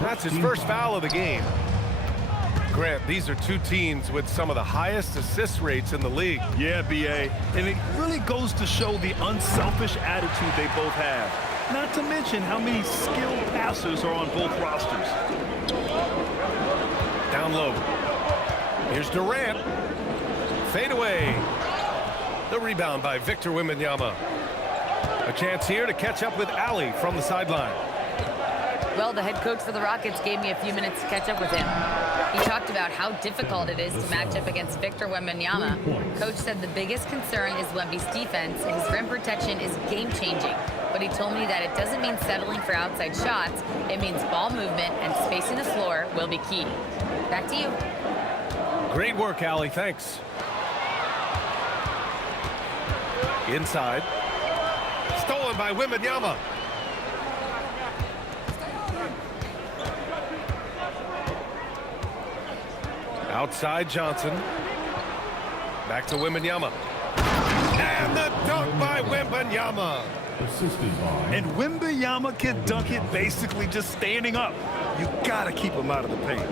That's his first foul of the game. Grant, these are two teams with some of the highest assist rates in the league. Yeah, B.A. And it really goes to show the unselfish attitude they both have. Not to mention how many skilled passers are on both rosters. Down low. Here's Durant. Fade away. The rebound by Victor Wembanyama. A chance here to catch up with Ali from the sideline. Well, the head coach for the Rockets gave me a few minutes to catch up with him. He talked about how difficult it is to match up against Victor Wembanyama. Coach said the biggest concern is Wemby's defense. His rim protection is game-changing. But he told me that it doesn't mean settling for outside shots. It means ball movement and spacing the floor will be key. Back to you. Great work, Ali. Thanks. Inside. Stolen by Wembanyama. Outside Johnson. Back to Wembanyama. And the dunk by Wembanyama. And Wembanyama can dunk it basically just standing up. You gotta keep him out of the paint.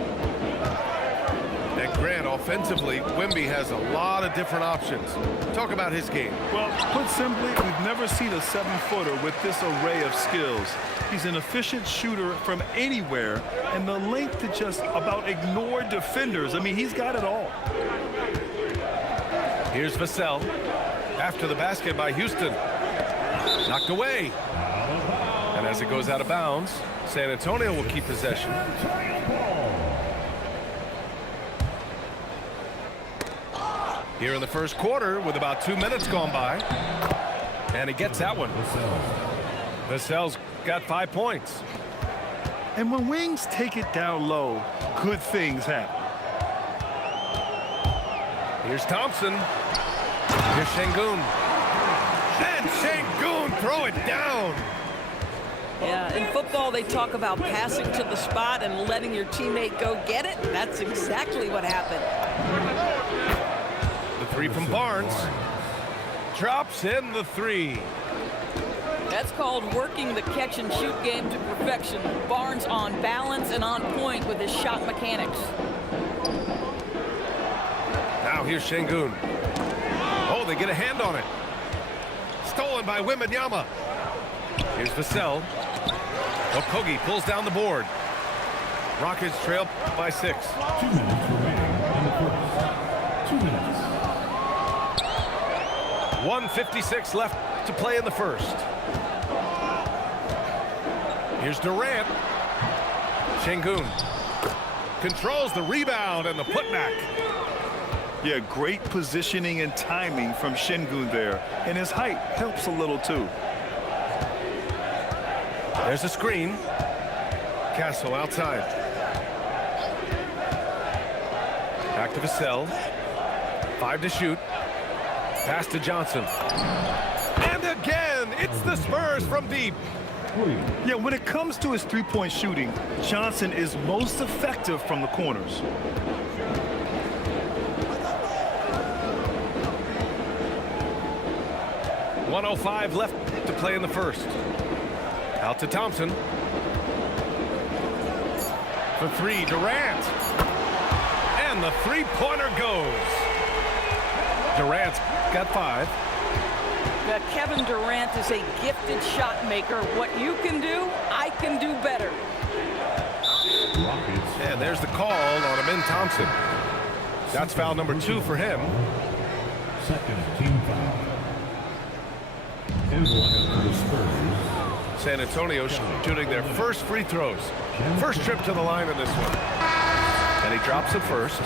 And Grant, offensively, Wemby has a lot of different options. Talk about his game. Well, put simply, we've never seen a 7-footer with this array of skills. He's an efficient shooter from anywhere, and the length to just about ignore defenders. I mean, he's got it all. Here's Vassell. After the basket by Houston. Knocked away. And as it goes out of bounds, San Antonio will keep possession. Here in the first quarter with about 2 minutes gone by. And he gets that one. Vassell's got 5 points. And when wings take it down low, good things happen. Here's Thompson. Here's Şengün. And Şengün throw it down. Yeah, in football they talk about passing to the spot and letting your teammate go get it. That's exactly what happened. The three from Barnes. Drops in the three. That's called working the catch-and-shoot game to perfection. Barnes on balance and on point with his shot mechanics. Now here's Şengün. Oh, they get a hand on it. Stolen by Wembanyama. Here's Vassell. Okogie pulls down the board. Rockets trail by 6. 2 minutes remaining in the first. 2 minutes. 1:56 left to play in the first. Here's Durant. Şengün controls the rebound and the putback. Yeah, great positioning and timing from Şengün there. And his height helps a little too. There's a screen. Castle outside. Back to Vassell. 5 to shoot. Pass to Johnson. And again, it's the Spurs from deep. Yeah, when it comes to his three-point shooting, Johnson is most effective from the corners. .105 left to play in the first. Out to Thompson. For 3, Durant. And the three-pointer goes. Durant's got 5. Kevin Durant is a gifted shot maker. What you can do, I can do better. And there's the call on Amin Thompson. That's foul number 2 for him. Second team foul. And one for the Spurs. San Antonio shooting their first free throws. First trip to the line in this one. And he drops it first.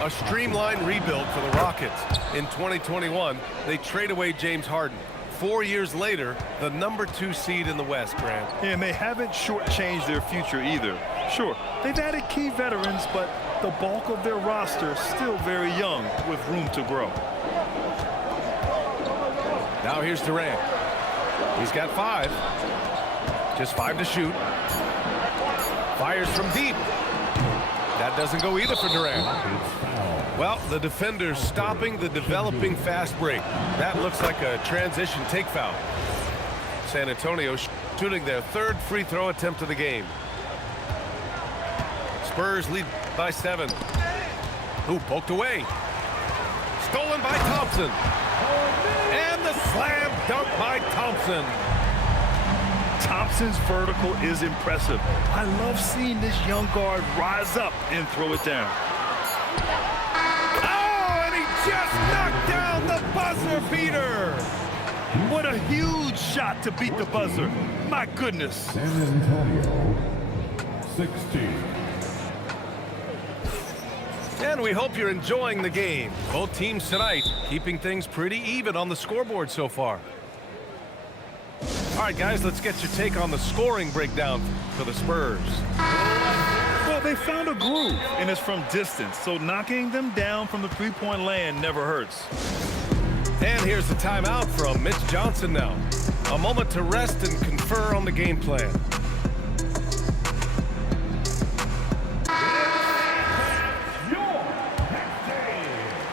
A streamlined rebuild for the Rockets. In 2021, they trade away James Harden. 4 years later, the number 2 seed in the West, Grant. And they haven't shortchanged their future either. Sure, they've added key veterans, but the bulk of their roster still very young with room to grow. Now here's Durant. He's got 5. Just 5 to shoot. Fires from deep. That doesn't go either for Durant. Well, the defender's stopping the developing fast break. That looks like a transition take foul. San Antonio shooting their 3rd free throw attempt of the game. Spurs lead by 7. Ooh, poked away. Stolen by Thompson. And the slam dunk by Thompson. Thompson's vertical is impressive. I love seeing this young guard rise up and throw it down. Oh, and he just knocked down the buzzer beater. What a huge shot to beat the buzzer. My goodness. San Antonio, 16. And we hope you're enjoying the game. Both teams tonight keeping things pretty even on the scoreboard so far. All right, guys, let's get your take on the scoring breakdown for the Spurs. Well, they found a groove, and it's from distance, so knocking them down from the three-point land never hurts. And here's the timeout from Mitch Johnson now. A moment to rest and confer on the game plan.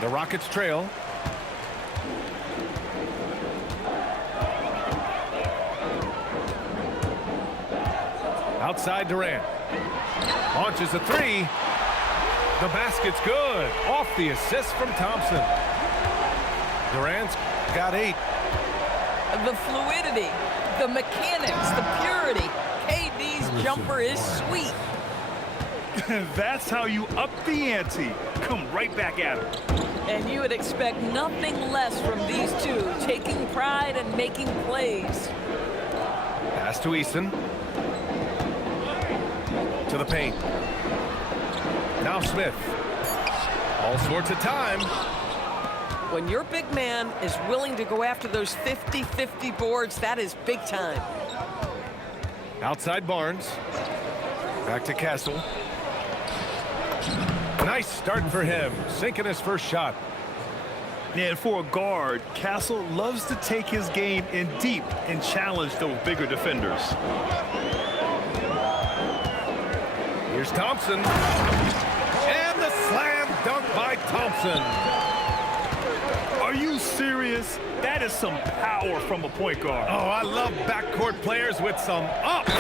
The Rockets trail. Outside Durant. Launches a three. The basket's good. Off the assist from Thompson. Durant's got 8. The fluidity, the mechanics, the purity. KD's jumper is sweet. That's how you up the ante. Come right back at him. And you would expect nothing less from these two, taking pride and making plays. Pass to Eason. To the paint. Now Smith. All sorts of time. When your big man is willing to go after those 50-50 boards, that is big time. Outside Barnes. Back to Castle. Nice start for him. Sinking his first shot. And for a guard, Castle loves to take his game in deep and challenge those bigger defenders. Here's Thompson. And the slam dunk by Thompson. Are you serious? That is some power from a point guard. Oh, I love backcourt players with some ups.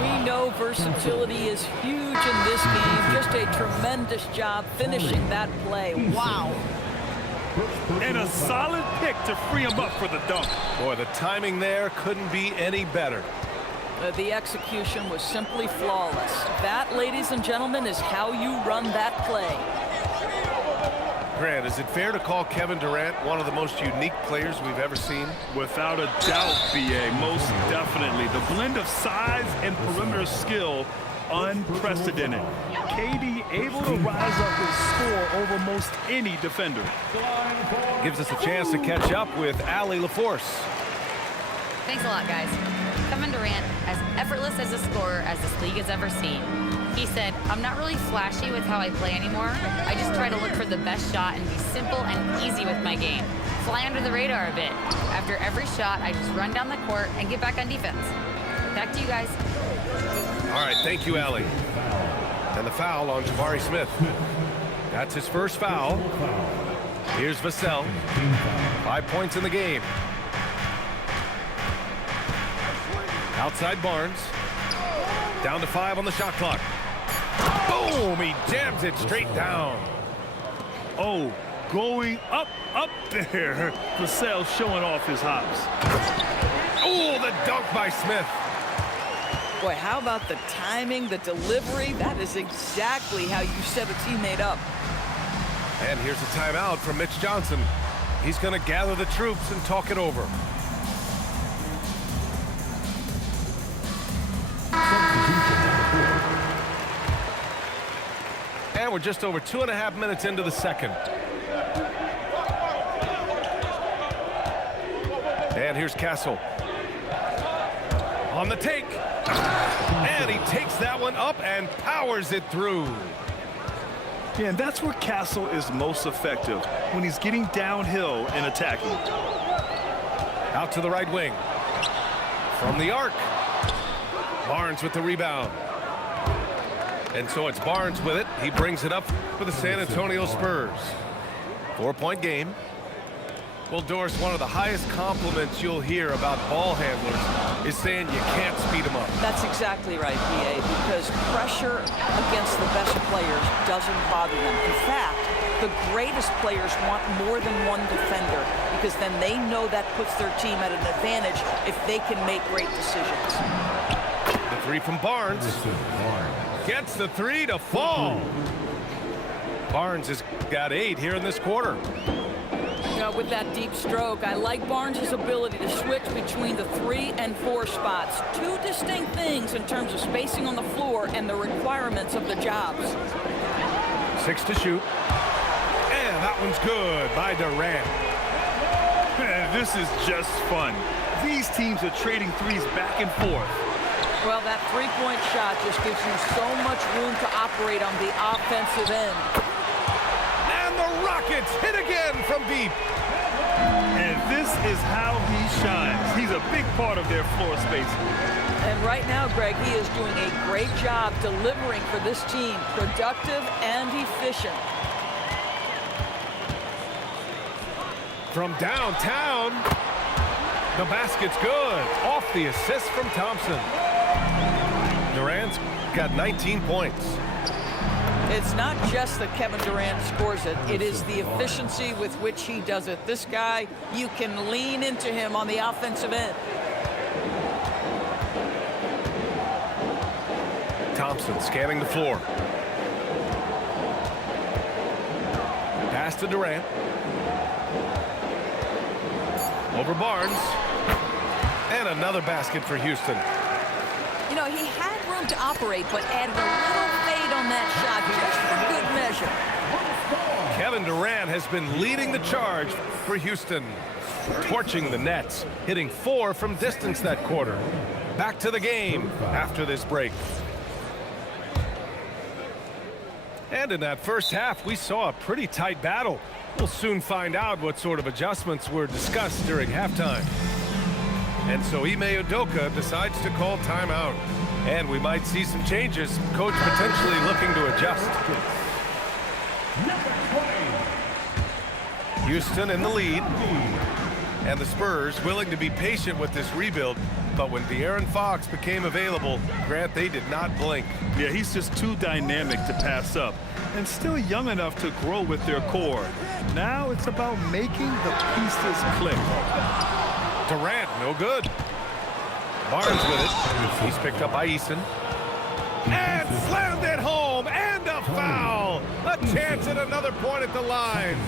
We know versatility is huge in this game. Just a tremendous job finishing that play. Wow. And a solid pick to free him up for the dunk. Boy, the timing there couldn't be any better. The execution was simply flawless. That, ladies and gentlemen, is how you run that play. Grant, is it fair to call Kevin Durant one of the most unique players we've ever seen? Without a doubt, B.A., most definitely. The blend of size and perimeter skill, unprecedented. KD able to rise up and score over most any defender. Gives us a chance to catch up with Allie LaForce. Thanks a lot, guys. Kevin Durant, as effortless as a scorer as this league has ever seen. He said, "I'm not really flashy with how I play anymore. I just try to look for the best shot and be simple and easy with my game. Fly under the radar a bit. After every shot, I just run down the court and get back on defense." Back to you guys. All right, thank you, Allie. And the foul on Jabari Smith. That's his first foul. Here's Vassell. 5 points in the game. Outside Barnes. Down to 5 on the shot clock. Boom! He jams it straight down. Oh, going up there. Vassell showing off his hops. Oh, the dunk by Smith. Boy, how about the timing, the delivery? That is exactly how you set a teammate up. And here's a timeout from Mitch Johnson. He's going to gather the troops and talk it over. And we're just over 2.5 minutes into the second. And here's Castle. On the take. And he takes that one up and powers it through. Yeah, and that's where Castle is most effective, when he's getting downhill and attacking. Out to the right wing. From the arc. Barnes with the rebound. And so it's Barnes with it. He brings it up for the San Antonio Spurs. 4-point game. Well, Doris, one of the highest compliments you'll hear about ball handlers is saying you can't speed him up. That's exactly right, PA, because pressure against the best players doesn't bother them. In fact, the greatest players want more than one defender because then they know that puts their team at an advantage if they can make great decisions. The three from Barnes. Gets the three to fall. Barnes has got 8 here in this quarter. With that deep stroke, I like Barnes' ability to switch between the 3 and 4 spots. Two distinct things in terms of spacing on the floor and the requirements of the jobs. 6 to shoot. And that one's good by Durant. Man, this is just fun. These teams are trading threes back and forth. Well, that three-point shot just gives you so much room to operate on the offensive end. And the Rockets hit again from deep. And this is how he shines. He's a big part of their floor space. And right now, Greg, he is doing a great job delivering for this team, productive and efficient. From downtown, the basket's good. Off the assist from Thompson. Durant's got 19 points. It's not just that Kevin Durant scores it. It is the efficiency with which he does it. This guy, you can lean into him on the offensive end. Thompson scanning the floor. Pass to Durant. Over Barnes. And another basket for Houston. You know, he had room to operate, but added a little fade on that shot just for good measure. Kevin Durant has been leading the charge for Houston, torching the Nets, hitting 4 from distance that quarter. Back to the game after this break. And in that first half, we saw a pretty tight battle. We'll soon find out what sort of adjustments were discussed during halftime. And so Ime Udoka decides to call timeout. And we might see some changes. Coach potentially looking to adjust. Houston in the lead. And the Spurs willing to be patient with this rebuild. But when De'Aaron Fox became available, Grant, they did not blink. Yeah, he's just too dynamic to pass up. And still young enough to grow with their core. Now it's about making the pieces click. Durant, no good. Barnes with it. He's picked up by Eason. And slammed it home. And a foul. A chance at another point at the line.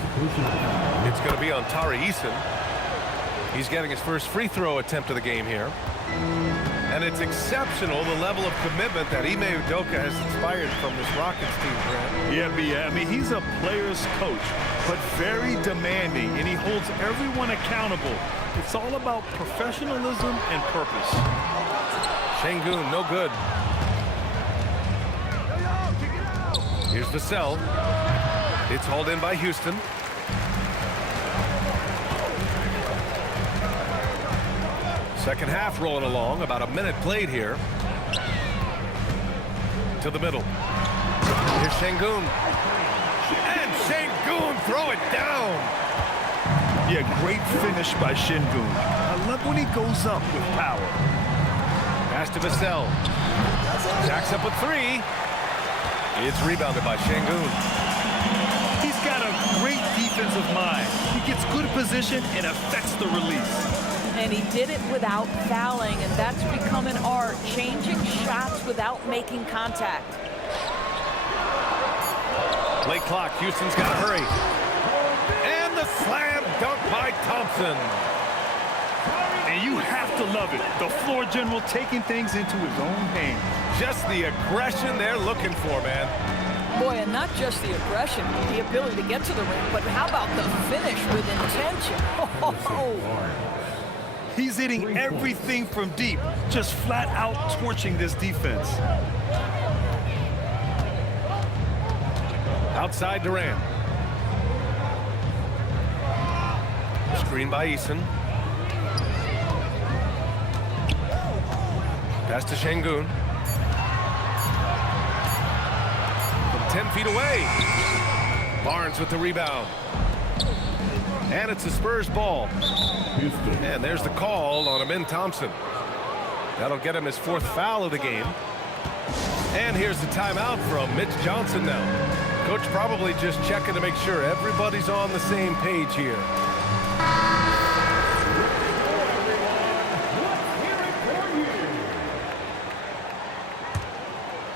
It's going to be on Tari Eason. He's getting his first free throw attempt of the game here. And it's exceptional, the level of commitment that Ime Udoka has inspired from this Rockets team, Grant. Yeah, I mean, he's a player's coach, but very demanding, and he holds everyone accountable. It's all about professionalism and purpose. Şengün, no good. Here's Vassell. It's hauled in by Houston. Second half rolling along, about a minute played here. To the middle. Here's Şengün. And Şengün throw it down. Yeah, great finish by Şengün. I love when he goes up with power. Pass to Vassell. Jacks up with 3. It's rebounded by Şengün. He's got a great defensive mind. He gets good position and affects the release. And he did it without fouling, and that's become an art, changing shots without making contact. Late clock, Houston's got to hurry. And the slam dunk by Thompson. And you have to love it. The floor general taking things into his own hands. Just the aggression they're looking for, man. Boy, and not just the aggression, the ability to get to the rim, but how about the finish with intention? He's hitting everything from deep, just flat out torching this defense. Outside Durant. Screen by Eason. Pass to Şengün. From 10 feet away. Barnes with the rebound. And it's the Spurs ball. And there's the call on Amin Thompson. That'll get him his 4th foul of the game. And here's the timeout from Mitch Johnson now. Coach probably just checking to make sure everybody's on the same page here.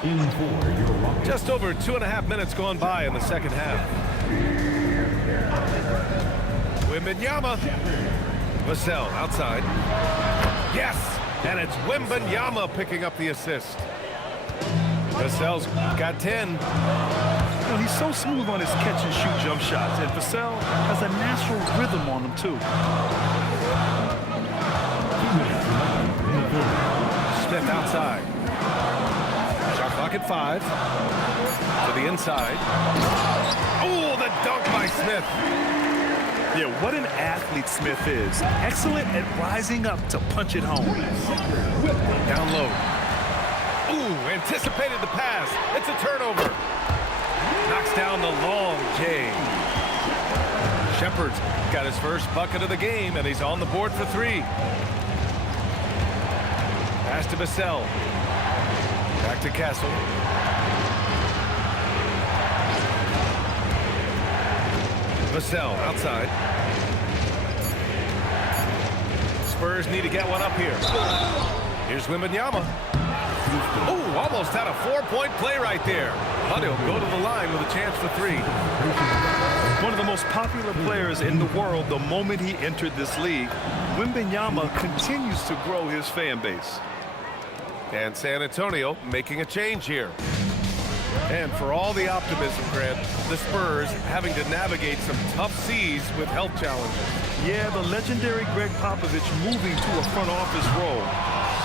In for your Rockets. Just over 2.5 minutes gone by in the second half. Wembanyama. Vassell outside. Yes! And it's Wembanyama picking up the assist. Vassell's got 10. You know, he's so smooth on his catch-and-shoot jump shots, and Vassell has a natural rhythm on them, too. 2 minutes remaining in the third. Smith outside. Shot clock at 5. To the inside. Oh, the dunk by Smith. Yeah, what an athlete Smith is. Excellent at rising up to punch it home. Down low. Ooh, anticipated the pass. It's a turnover. Knocks down the long J. Shepard's got his first bucket of the game, and he's on the board for 3. Pass to Vassell. Back to Castle. Vassell outside. Spurs need to get one up here. Here's Wembanyama. Ooh, almost had a 4-point play right there. But he'll go to the line with a chance for 3. One of the most popular players in the world the moment he entered this league, Wembanyama continues to grow his fan base. And San Antonio making a change here. And for all the optimism, Grant, the Spurs having to navigate some tough seas with health challenges. Yeah, the legendary Greg Popovich moving to a front office role.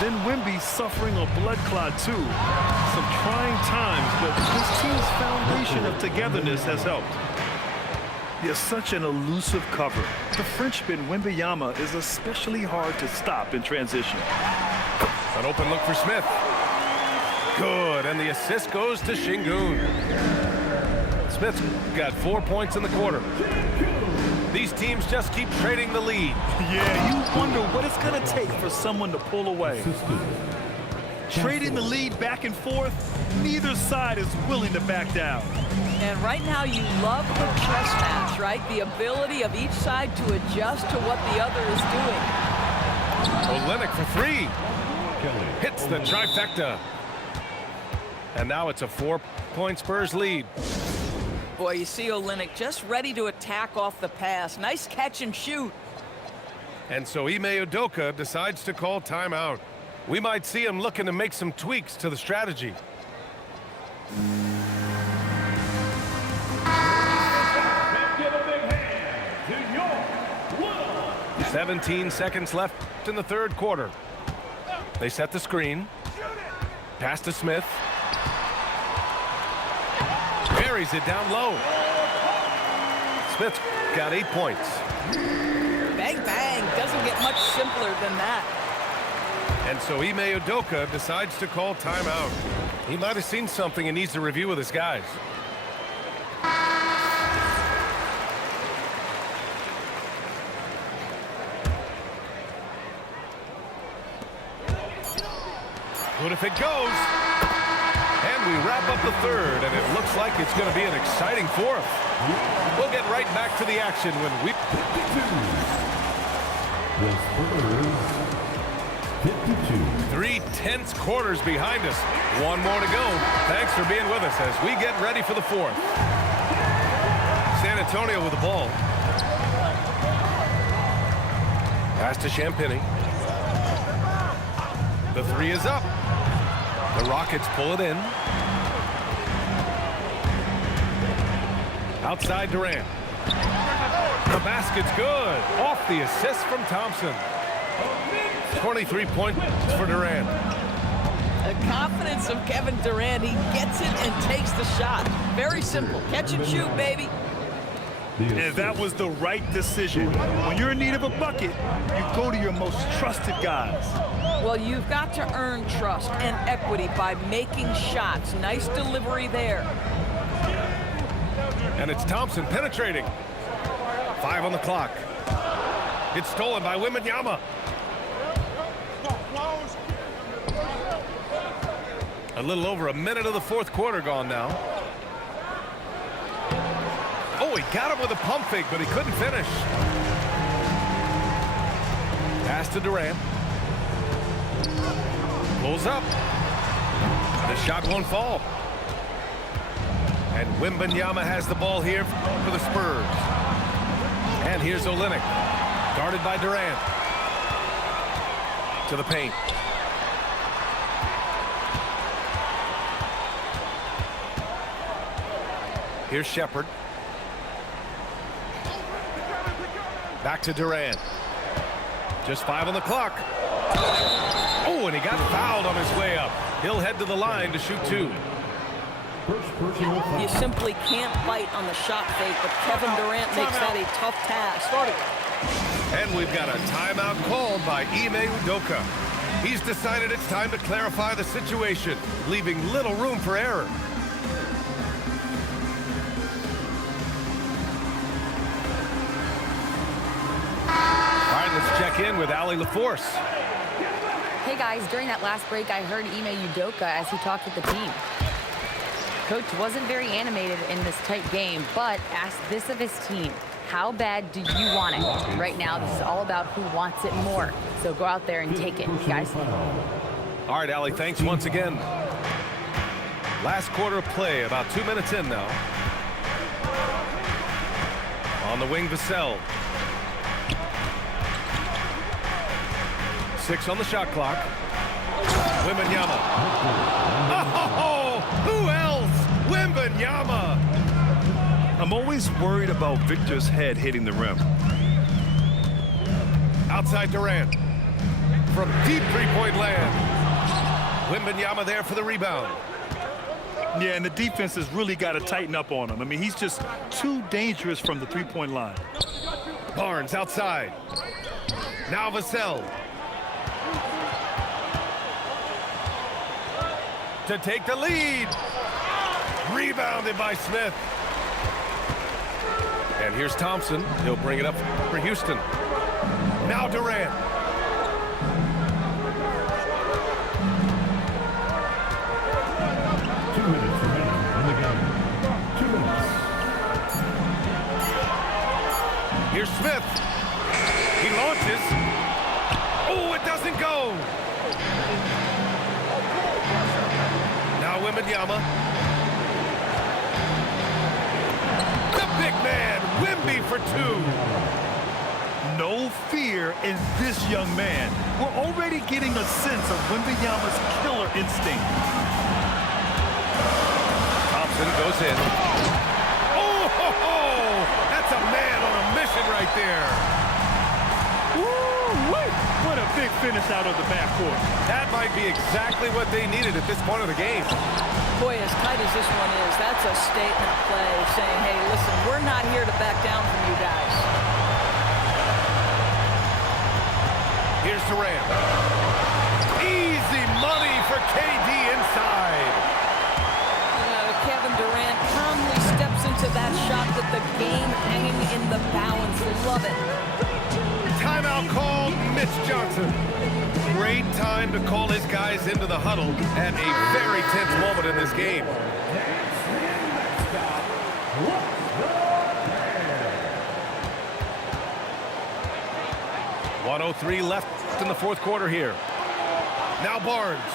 Then Wemby suffering a blood clot too. Some trying times, but this team's foundation of togetherness has helped. He is such an elusive cover. The Frenchman Wembanyama is especially hard to stop in transition. An open look for Smith. Good, and the assist goes to Şengün. Smith's got 4 points in the quarter. These teams just keep trading the lead. Yeah, you wonder what it's going to take for someone to pull away. Trading the lead back and forth, neither side is willing to back down. And right now you love the chess match, right? The ability of each side to adjust to what the other is doing. Olynyk for 3. Hits the trifecta. And now it's a 4-point Spurs lead. Boy, you see Olynyk just ready to attack off the pass. Nice catch and shoot. And so Ime Udoka decides to call timeout. We might see him looking to make some tweaks to the strategy. Give a big hand to your 17 seconds left in the third quarter. They set the screen. Pass to Smith. Buries it down low. Smith's got 8 points. Bang, bang. Doesn't get much simpler than that. And so Ime Udoka decides to call timeout. He might have seen something and needs to review with his guys. Good if it goes. And we wrap up the third, and it looks like it's going to be an exciting fourth. We'll get right back to the action when we... The Spurs 52. 3 tense quarters behind us. One more to go. Thanks for being with us as we get ready for the fourth. San Antonio with the ball. Pass to Champagnie. The 3 is up. The Rockets pull it in. Outside Durant. The basket's good. Off the assist from Thompson. 23 points for Durant. The confidence of Kevin Durant. He gets it and takes the shot. Very simple. Catch and shoot, baby. And that was the right decision. When you're in need of a bucket, you go to your most trusted guys. Well, you've got to earn trust and equity by making shots. Nice delivery there. And it's Thompson penetrating. 5 on the clock. It's stolen by Wembanyama. A little over a minute of the fourth quarter gone now. Oh, he got him with a pump fake, but he couldn't finish. Pass to Durant. Pulls up. The shot won't fall. And Wembanyama has the ball here for the Spurs. And here's Olynyk, guarded by Durant. To the paint. Here's Shepherd. Back to Durant. Just 5 on the clock. Oh, and he got fouled on his way up. He'll head to the line to shoot 2. First personal foul. You simply can't bite on the shot fake, but Kevin Durant makes that a tough task. And we've got a timeout called by Ime Udoka. He's decided it's time to clarify the situation, leaving little room for error. All right, let's check in with Allie LaForce. Hey guys, during that last break, I heard Ime Udoka as he talked with the team. Coach wasn't very animated in this tight game, but asked this of his team. How bad do you want it? Right now, this is all about who wants it more. So go out there and take it, guys. All right, Allie, thanks once again. Last quarter of play, about 2 minutes in now. On the wing, Vassell. 6 on the shot clock. Wembanyama. Oh, who else? Wembanyama. I'm always worried about Victor's head hitting the rim. Outside Durant. From deep three-point land. Wembanyama there for the rebound. Yeah, and the defense has really got to tighten up on him. I mean, he's just too dangerous from the three-point line. Barnes outside. Now Vassell. To take the lead. Rebounded by Smith. And here's Thompson. He'll bring it up for Houston. Now Durant. Here's Smith. He launches. Oh, it doesn't go. Now Wembanyama. The big man, Wemby for 2. No fear in this young man. We're already getting a sense of Wembanyama's killer instinct. Thompson goes in. Oh, ho, ho! That's a man on a mission right there. Woo-wee! What a big finish out of the backcourt. That might be exactly what they needed at this point of the game. Boy, as tight as this one is, that's a statement play saying, hey, listen, we're not here to back down from you guys. Here's Durant. Easy money for KD inside. Kevin Durant calmly steps into that shot with the game hanging in the balance. Love it. Timeout called, Mitch Johnson. Great time to call his guys into the huddle at a very tense moment in this game. 1:03 left in the fourth quarter here. Now Barnes.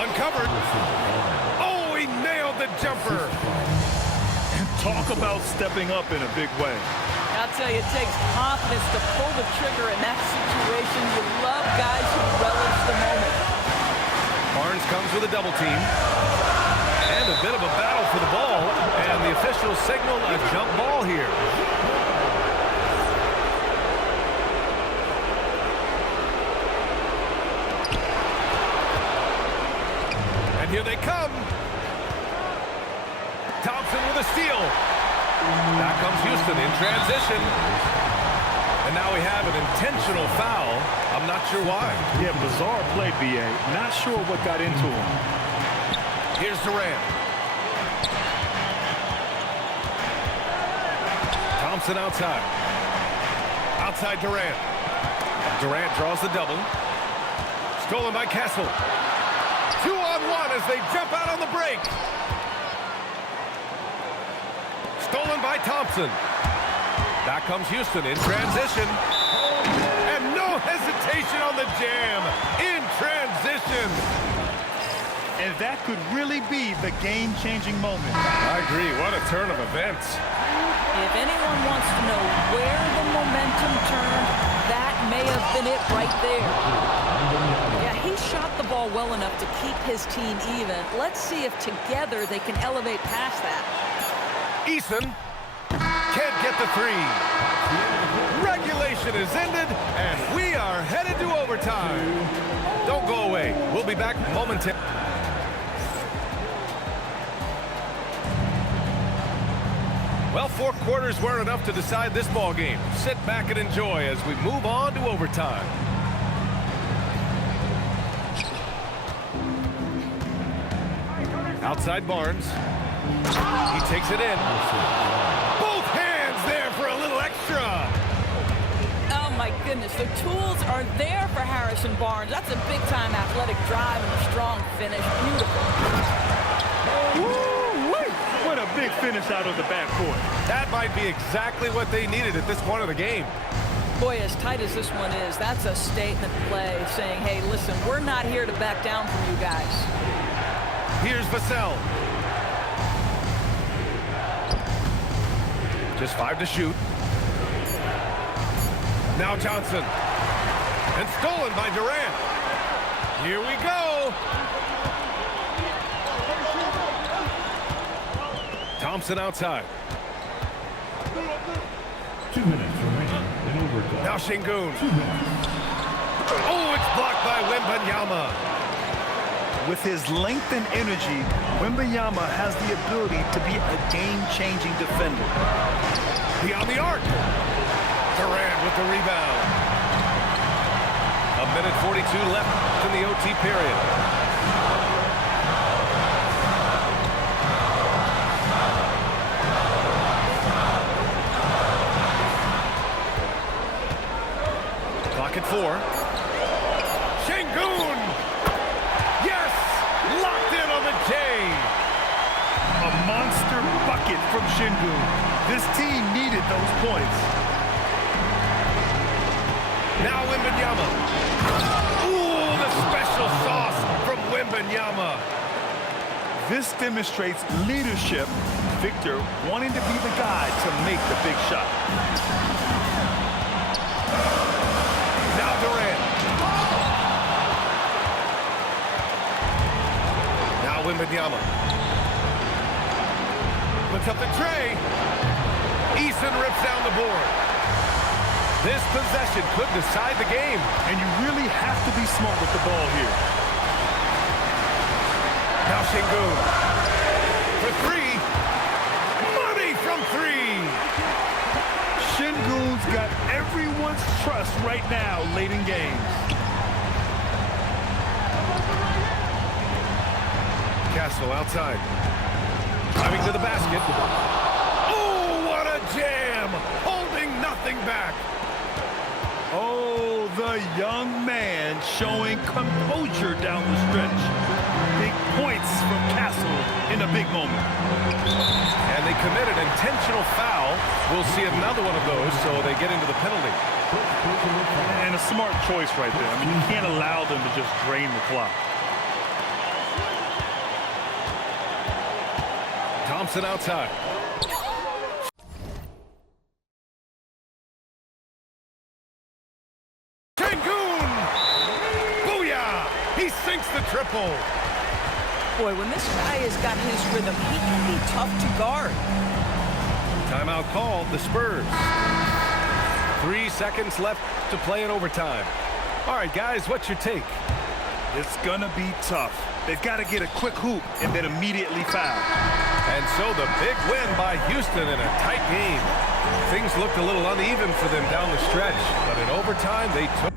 Uncovered. Oh, he nailed the jumper. Talk about stepping up in a big way. I'll tell you, it takes confidence to pull the trigger in that situation. You love guys who relish the moment. Barnes comes with a double team. And a bit of a battle for the ball. And the officials signal a jump ball here. And here they come. Thompson with a steal. Back comes Houston in transition. And now we have an intentional foul. I'm not sure why. Yeah, bizarre play, B.A. Not sure what got into him. Here's Durant. Thompson outside. Outside Durant. Durant draws the double. Stolen by Castle. 2-on-1 as they jump out on the break. Stolen by Thompson. Back comes Houston in transition. And no hesitation on the jam. In transition. And that could really be the game-changing moment. I agree. What a turn of events. If anyone wants to know where the momentum turned, that may have been it right there. Yeah, he shot the ball well enough to keep his team even. Let's see if together they can elevate past that. Eason can't get the three. Regulation is ended, and we are headed to overtime. Don't go away. We'll be back momentarily. Well, 4 quarters weren't enough to decide this ball game. Sit back and enjoy as we move on to overtime. Outside Barnes. He takes it in. Both hands there for a little extra. Oh, my goodness. The tools are there for Harrison Barnes. That's a big-time athletic drive and a strong finish. Beautiful. Woo-wee! What a big finish out of the backcourt. That might be exactly what they needed at this point of the game. Boy, as tight as this one is, that's a statement play saying, hey, listen, we're not here to back down from you guys. Here's Vassell. Just 5 to shoot. Now Johnson. And stolen by Durant. Here we go. Thompson outside. 2 minutes remaining in overtime. Now Şengün. 2 minutes. Oh, it's blocked by Wembanyama. With his length and energy, Wembanyama has the ability to be a game-changing defender. Beyond the arc. Durant with the rebound. 1:42 left in the OT period. Clock at 4. Şengün! Yes! Locked in on the J! A monster bucket from Şengün. This team needed those points. Now Wembanyama. Ooh, the special sauce from Wembanyama. This demonstrates leadership. Victor wanting to be the guy to make the big shot. Now Durant. Now Wembanyama. Puts up the tray. Eason rips down the board. This possession could decide the game. And you really have to be smart with the ball here. Now Şengün. For 3. Money from 3. Şengün's got everyone's trust right now late in games. Castle outside. Driving to the basket. Oh, what a jam! Holding nothing back. Oh, the young man showing composure down the stretch. Big points from Castle in a big moment. And they commit an intentional foul. We'll see another one of those, so they get into the penalty. And a smart choice right there. I mean, you can't allow them to just drain the clock. Thompson outside. Şengün! Booyah! He sinks the triple. Boy, when this guy has got his rhythm, he can be tough to guard. Timeout called, the Spurs. 3 seconds left to play in overtime. All right, guys, what's your take? It's gonna be tough. They've got to get a quick hoop and then immediately foul. And so the big win by Houston in a tight game. Things looked a little uneven for them down the stretch, but in overtime they took